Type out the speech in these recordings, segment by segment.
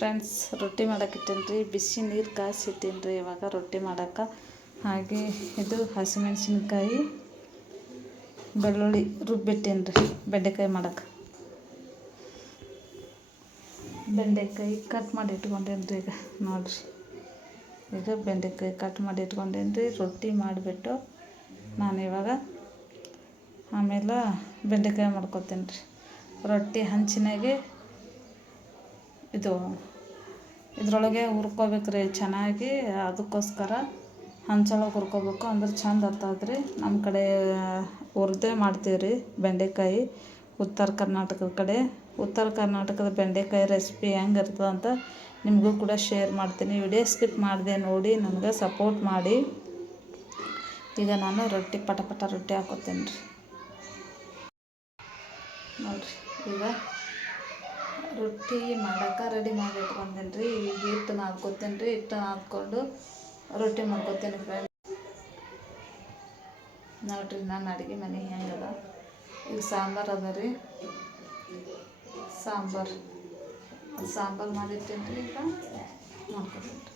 Friends, ರೊಟ್ಟಿ ಮಾಡಕ್ಕೆ ಇಟ್ಟೇನಿ ರೀ. ಬಿಸಿ ನೀರು ಕಾಯಿಸಿ ಇಟ್ಟೇನಿ ರೀ ಇವಾಗ ರೊಟ್ಟಿ ಮಾಡೋಕ್ಕೆ ಹಾಗೆ ಇದು ಹಸಿಮೆಣ್ಸಿನ್ಕಾಯಿ, ಬೆಳ್ಳುಳ್ಳಿ ರುಬ್ಬಿಟ್ಟೇನಿ ರೀ ಬೆಂಡೆಕಾಯಿ ಮಾಡೋಕ್ಕೆ ಬೆಂಡೆಕಾಯಿ ಕಟ್ ಮಾಡಿ ಇಟ್ಕೊಂಡೇನಿ ರೀ ಈಗ, ನೋಡಿರಿ. ಈಗ ಬೆಂಡೆಕಾಯಿ ಕಟ್ ಮಾಡಿ ಇಟ್ಕೊಂಡೇನಿ ರೀ, ರೊಟ್ಟಿ ಮಾಡಿಬಿಟ್ಟು ನಾನು ಇವಾಗ ಆಮೇಲೆ ಬೆಂಡೆಕಾಯಿ ಮಾಡ್ಕೊತೀನಿ ರೀ. ರೊಟ್ಟಿ ಹಂಚಿನಾಗೆ ಇದು ಇದರೊಳಗೆ ಹುರ್ಕೋಬೇಕು ರೀ ಚೆನ್ನಾಗಿ, ಅದಕ್ಕೋಸ್ಕರ ಹಂಚೊಳಗೆ ಹುರ್ಕೊಬೇಕು. ಅಂದ್ರೆ ಚೆಂದ ರೀ ನಮ್ಮ ಕಡೆ ಹುರ್ದೇ ಮಾಡ್ತೀವಿ ರೀ ಬೆಂಡೆಕಾಯಿ, ಉತ್ತರ ಕರ್ನಾಟಕದ ಕಡೆ. ಉತ್ತರ ಕರ್ನಾಟಕದ ಬೆಂಡೆಕಾಯಿ ರೆಸಿಪಿ ಹೆಂಗೆ ಇರ್ತದೆ ಅಂತ ನಿಮಗೂ ಕೂಡ ಶೇರ್ ಮಾಡ್ತೀನಿ. ವಿಡಿಯೋ ಸ್ಕಿಪ್ ಮಾಡಿದೆ ನೋಡಿ ನನಗೆ ಸಪೋರ್ಟ್ ಮಾಡಿ. ಈಗ ನಾನು ರೊಟ್ಟಿ ಪಟ ಪಟ ರೊಟ್ಟಿ ಹಾಕೋತೀನಿ ರೀ ನೋಡಿರಿ, ಈಗ ರೊಟ್ಟಿ ಮಾಡಕ್ಕೆ ರೆಡಿ ಮಾಡಿ ಇಟ್ಕೊಂಡೇನಿ ರೀ ಈಗ ಹಿಟ್ಟು ನಾದ್ಕೊತೀನಿ ರೀ. ಹಿಟ್ಟು ನಾದ್ಕೊಂಡು ರೊಟ್ಟಿ ಮಾಡ್ಕೊತೀನಿ ಫ್ರೆಂಡ್ ನೋಡ್ರಿ ನನ್ನ ಅಡುಗೆ ಮನೆ ಹೆಂಗದ ಈಗ ಸಾಂಬಾರು ಅದ ರೀ. ಸಾಂಬಾರು. ಸಾಂಬಾರು ಮಾಡಿರ್ತೀನಿ ರೀ ಈಗ. ಮಾಡ್ಕೊತೀನಿ.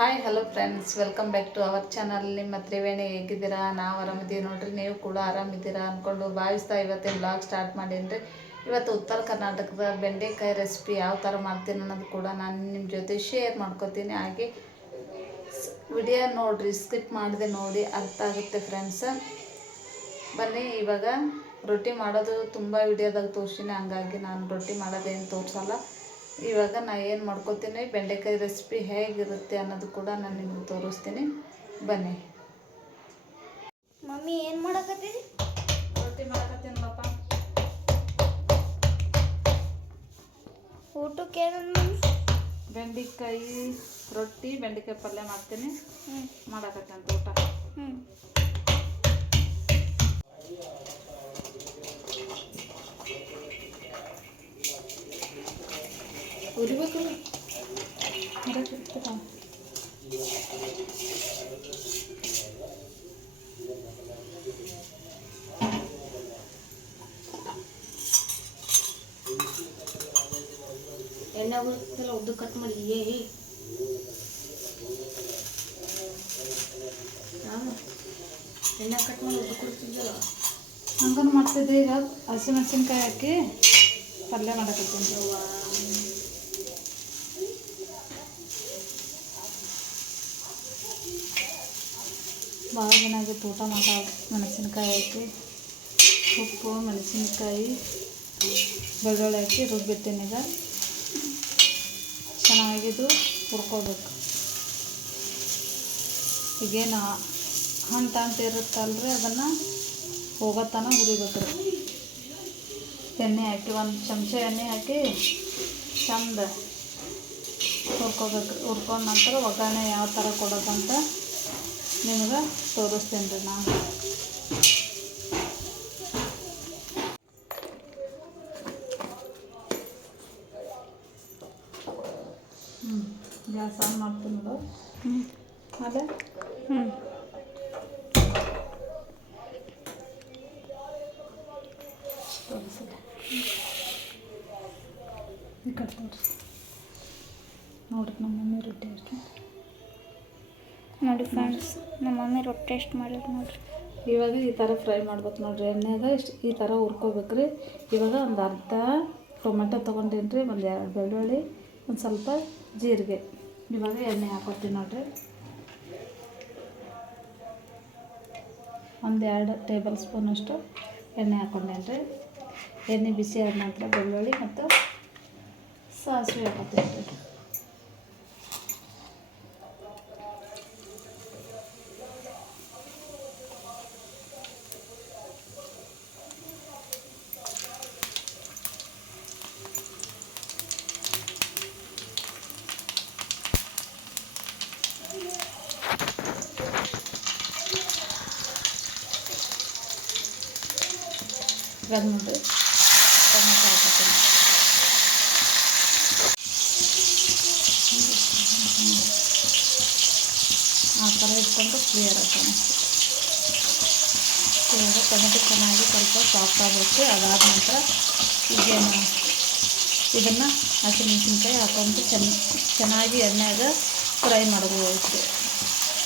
Hi hello friends welcome back to our channel ನಿಮ್ಮ ತ್ರಿವೇಣಿ ಹೇಗಿದ್ದೀರಾ? ನಾವು ಆರಾಮಿದ್ದೀವಿ ನೋಡ್ರಿ. ನೀವು ಕೂಡ ಆರಾಮಿದ್ದೀರಾ ಅಂದ್ಕೊಂಡು ಭಾವಿಸ್ತಾ ಇವತ್ತೇ ಬ್ಲಾಗ್ ಸ್ಟಾರ್ಟ್ ಮಾಡೀನಿ ಇವತ್ತು ಉತ್ತರ ಕರ್ನಾಟಕದ ಬೆಂಡೆಕಾಯಿ ರೆಸಿಪಿ ಯಾವ ಥರ ಮಾಡ್ತೀನಿ ಅನ್ನೋದು ಕೂಡ ನಾನು ನಿಮ್ಮ ಜೊತೆ ಶೇರ್ ಮಾಡ್ಕೊತೀನಿ. ಹಾಗೆ ವಿಡಿಯೋ ನೋಡಿರಿ ಸ್ಕಿಪ್ ಮಾಡಿದೆ ನೋಡಿ, ಅರ್ಥ ಆಗುತ್ತೆ ಫ್ರೆಂಡ್ಸ್ ಬನ್ನಿ, ಇವಾಗ ರೊಟ್ಟಿ ಮಾಡೋದು ತುಂಬ ವಿಡಿಯೋದಾಗ ತೋರಿಸ್ತೀನಿ ಹಂಗಾಗಿ ನಾನು ರೊಟ್ಟಿ ಮಾಡೋದೇನು ತೋರಿಸಲ್ಲ. ಇವಾಗ ನಾ ಏನು ಮಾಡ್ಕೊತೀನಿ ಬೆಂಡೆಕಾಯಿ ರೆಸಿಪಿ ಹೇಗಿರುತ್ತೆ ಅನ್ನೋದು ಕೂಡ ನಾನು ನಿಮ್ಗೆ ತೋರಿಸ್ತೀನಿ. ಬನ್ನಿ. ಮಮ್ಮಿ ಏನು ಮಾಡಕತ್ತೀರಿ ರೊಟ್ಟಿ ಮಾಡಕತ್ತೀನಿ ಪಾಪ ಊಟಕ್ಕೆ ಮಮ್ಮಿ? ಬೆಂಡೆಕಾಯಿ ರೊಟ್ಟಿ ಬೆಂಡೆಕಾಯಿ ಪಲ್ಯ ಮಾಡ್ತೀನಿ. ಹ್ಞೂ ಅಂತ ಊಟ. ಹ್ಞೂ ಉರಿಬೇಕು. ಎಣ್ಣೆ ಬರುತ್ತಲ್ಲ ಉದ್ದು ಕಟ್ ಮಾಡಿ ಏ ಎಣ್ಣೆ ಕಟ್ ಮಾಡಿ ಉದ್ದು ಕೊಡ್ತಿದ್ದಲ್ಲ ಹಂಗನು ಮಾಡ್ತಿದ್ದೆ ಈಗ ಹಸಿಮೆಣಸಿನ್ಕಾಯಿ ಹಾಕಿ ಪಲ್ಯ ಮಾಡಕತ್ತೀನಿ. ಭಾಳ ದಿನ ಆಗಿತ್ತು ಊಟ ಮಾಡ ಮೆಣಸಿನ್ಕಾಯಿ ಹಾಕಿ, ಉಪ್ಪು, ಮೆಣಸಿನ್ಕಾಯಿ, ಬೆಳ್ಳುಳ್ಳಿ ಹಾಕಿ ರುಬ್ಬಿರ್ತೀನಿ ಈಗ. ಚೆನ್ನಾಗಿದ್ದು ಹುರ್ಕೋಬೇಕು. ಈಗೇನು ಹಂಟ ಅಂತ ಇರುತ್ತಲ್ರಿ, ಅದನ್ನು ಹೋಗೋ ತನಕ ಹುರಿಬೇಕು. ಎಣ್ಣೆ ಹಾಕಿ, ಒಂದು ಚಮಚ ಎಣ್ಣೆ ಹಾಕಿ ಚಂದ ಹುರ್ಕೋಬೇಕು. ಹುರ್ಕೊಂಡ ನಂತರ ಒಗ್ಗರಣೆ ಯಾವ ಥರ ಕೊಡೋದಂತ ನಿಮ್ಗೆ ತೋರಿಸ್ತೀನಿ ರೀ ನಾನು. ಹ್ಞೂ ಗ್ಯಾಸ್ ಆನ್ ಮಾಡ್ತೀನಿ ನೋಡು ಹ್ಞೂ ಅದೇ? ಹ್ಞೂ ಈ ಕಡೆ ತೋರಿಸಿ. ನೋಡ್ರಿ ನಮ್ಮ ಮಮ್ಮಿ ರೊಟ್ಟಿ ಎಷ್ಟು ನೋಡಿ ಫ್ರೆಂಡ್ಸ್ ನಮ್ಮ ಮಮ್ಮಿ ರೊಟ್ಟಿ ಟೇಸ್ಟ್ ಮಾಡಿದ್ರು ನೋಡಿರಿ. ಇವಾಗ ಈ ಥರ ಫ್ರೈ ಮಾಡ್ಬೇಕು ನೋಡಿರಿ ಎಣ್ಣೆಗೆ ಇಷ್ಟು ಈ ಥರ ಹುರ್ಕೋಬೇಕು ರೀ ಇವಾಗ ಒಂದು ಅರ್ಧ ಟೊಮೆಟೊ ತೊಗೊಂಡೇನಿ ರೀ ಒಂದು ಎರಡು ಬೆಳ್ಳುಳ್ಳಿ, ಒಂದು ಸ್ವಲ್ಪ ಜೀರಿಗೆ. ಇವಾಗ ಎಣ್ಣೆ ಹಾಕೋತೀನಿ ನೋಡಿರಿ. ಒಂದು ಎರಡು ಟೇಬಲ್ ಸ್ಪೂನಷ್ಟು ಎಣ್ಣೆ ಹಾಕೊಂಡೇನಿ ರೀ ಎಣ್ಣೆ ಬಿಸಿ ಆದ ನಂತರ ಬೆಳ್ಳುಳ್ಳಿ ಮತ್ತು ಸಾಸಿವೆ ಹಾಕೋತೀನಿ ರೀ ಆ ಥರ ಇಟ್ಕೊಂಡು ಕ್ಲಿಯರ್ ಆಗ್ತಾನೆ ಇವಾಗ ಟೊಮೆಟೊ ಚೆನ್ನಾಗಿ ಸ್ವಲ್ಪ ಸಾಫ್ಟ್ ಆಗಬೇಕು ಅದಾದ ನಂತರ ಈಗೇನು ಇದನ್ನು ಹಸಿಮೆಣಸಿನ್ಕಾಯಿ ಹಾಕೊಂಡು ಚೆನ್ನ ಚೆನ್ನಾಗಿ ಎಣ್ಣೆಯಾಗ ಫ್ರೈ ಮಾಡ್ಕೋಬೇಕು ರೀ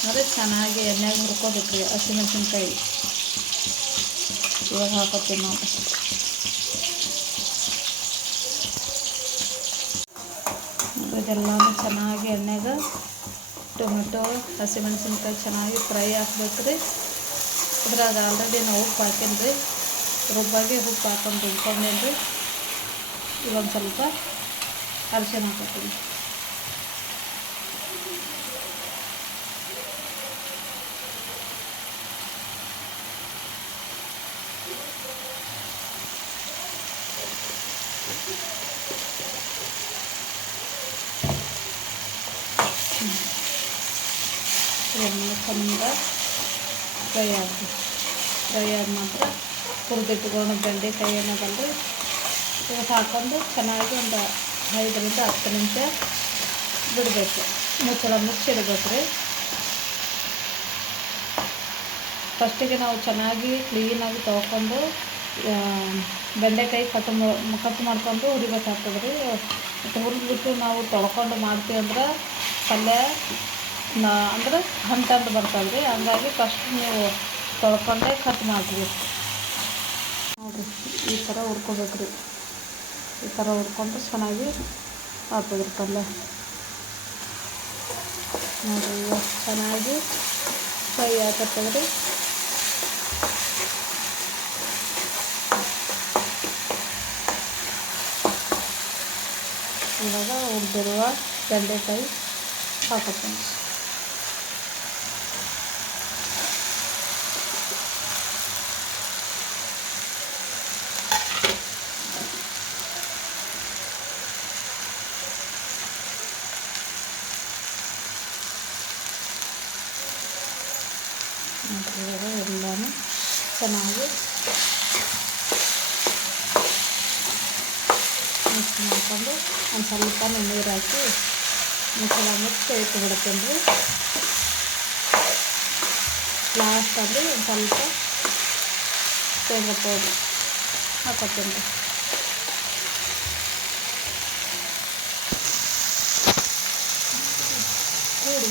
ಅಂದರೆ ಚೆನ್ನಾಗಿ ಎಣ್ಣೆಗೆ ಹುರ್ಕೋಬೇಕು ರೀ ಹಸಿಮೆಣ್ಸಿನ್ಕಾಯಿ. ಇವಾಗ ಹಾಕೋತೀವಿ ನಾವು. ಇದೆಲ್ಲನೂ ಚೆನ್ನಾಗಿ ಎಣ್ಣೆಗೆ ಟೊಮೆಟೊ, ಹಸಿಮೆಣಸಿನ್ಕಾಯಿ ಚೆನ್ನಾಗಿ ಫ್ರೈ ಹಾಕ್ಬೇಕು ರೀ ಇದ್ರಾಗ ಆಲ್ರೆಡಿ ನಾವು ಉಪ್ಪು ಹಾಕೀನಿ ರೀ ರುಬ್ಬಾಗಿ ಉಪ್ಪು ಹಾಕೊಂಡು ರುಬ್ಕೊಂಡೇನಿ ಇವಾಗ ಸ್ವಲ್ಪ ಅರಿಶಿನ ಹಾಕೋತೀನಿ ಇದೆಲ್ಲ ಚಂದ ಫ್ರೈ ಆಗಿ ಫ್ರೈ ಆದ ನಂತರ ಹುರಿದಿಟ್ಕೊಂಡು ಬೆಂಡೆಕಾಯಿ ಏನದಲ್ಲ ರೀ ಹಾಕೊಂಡು ಚೆನ್ನಾಗಿ ಒಂದು ಐದರಿಂದ ಹತ್ತು ನಿಮಿಷ ಬಿಡಬೇಕು. ಮುಚ್ಚಳ ಮುಚ್ಚಿ ಇಡಬೇಕು ರೀ ಫಸ್ಟಿಗೆ ನಾವು ಚೆನ್ನಾಗಿ ಕ್ಲೀನಾಗಿ ಆ, ಬೆಂಡೆಕಾಯಿ ಕಟ್ ಕಟ್ ಮಾಡ್ಕೊಂಡು ಹುರಿಬೇಕಾಗ್ತದೆ ರೀ ಹುರಿದ್ಬಿಟ್ಟು ನಾವು ತೊಳ್ಕೊಂಡು ಮಾಡ್ತೀವಿ ಅಂದ್ರೆ ಪಲ್ಯ, ನಾ, ಅಂದ್ರೆ ಹಂಟಂದು ಬರ್ತದೆ ರೀ ಹಂಗಾಗಿ ಫಸ್ಟ್ ನೀವು ತೊಳ್ಕೊಂಡೇ ಕಟ್ ಮಾಡ್ತೀವಿ ನೋಡಿರಿ, ಈ ಥರ ಹುರ್ಕೋಬೇಕು ರೀ ಈ ಥರ ಹುರ್ಕೊಂಡು ಚೆನ್ನಾಗಿ ಆಗ್ತದೆ ರೀ ಪಲ್ಯ. ನೋಡಿರಿ ಚೆನ್ನಾಗಿ ಫ್ರೈ ಆಗ್ತದೆ ಇವಾಗ ಹುರಿದಿರುವ ಬೆಂಡೆಕಾಯಿ ಹಾಕೋತೀನಿ ನೋಡ್ರಿ ಇವಾಗ ಎಲ್ಲನೂ ಚೆನ್ನಾಗಿ ಮಿಕ್ಸ್ ಮಾಡ್ಕೊಂಡು ಒಂದು ಸ್ವಲ್ಪ ನೀರು ಹಾಕಿ ಮಸಾಲ ಮಿಕ್ಸ್ ಇಟ್ಟು ಬಿಡ್ತೀನಿ ರೀ. ಲಾಸ್ಟಲ್ಲಿ ಒಂದು ಸ್ವಲ್ಪ ಶೇಂಗಾ ಪೌಡ್ರ್ ಹಾಕೋತೀನಿ ರೀ ಕೂಡಿ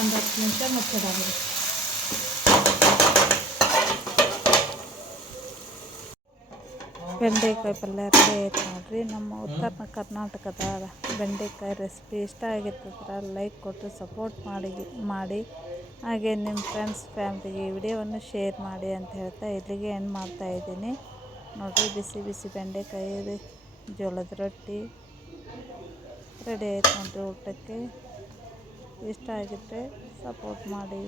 ಒಂದು ಹತ್ತು ನಿಮಿಷ ಮುಚ್ಚಿಡೋದು ಬೆಂಡೆಕಾಯಿ ಪಲ್ಯ ರೆಡಿ ಆಯ್ತು ನೋಡ್ರಿ. ನಮ್ಮ ಉತ್ತರ ಕರ್ನಾಟಕದ ಬೆಂಡೆಕಾಯಿ ರೆಸಿಪಿ ಇಷ್ಟ ಆಗಿರ್ತದ್ರೆ ಲೈಕ್ ಕೊಟ್ಟು ಸಪೋರ್ಟ್ ಮಾಡಿ ಮಾಡಿ. ಹಾಗೆ ನಿಮ್ಮ ಫ್ರೆಂಡ್ಸ್ ಫ್ಯಾಮ್ಲಿಗೆ ಈ ವಿಡಿಯೋವನ್ನು ಶೇರ್ ಮಾಡಿ ಅಂತ ಹೇಳ್ತಾ ಇಲ್ಲಿಗೆ ಏನು ಮಾಡ್ತಾ ಇದ್ದೀನಿ. ನೋಡಿರಿ, ಬಿಸಿ ಬಿಸಿ ಬೆಂಡೆಕಾಯಿ, ಜೋಳದ ರೊಟ್ಟಿ ರೆಡಿ ಆಯ್ತು ನೋಡಿರಿ ಊಟಕ್ಕೆ. ಇಷ್ಟ ಆಗಿದ್ದರೆ ಸಪೋರ್ಟ್ ಮಾಡಿ.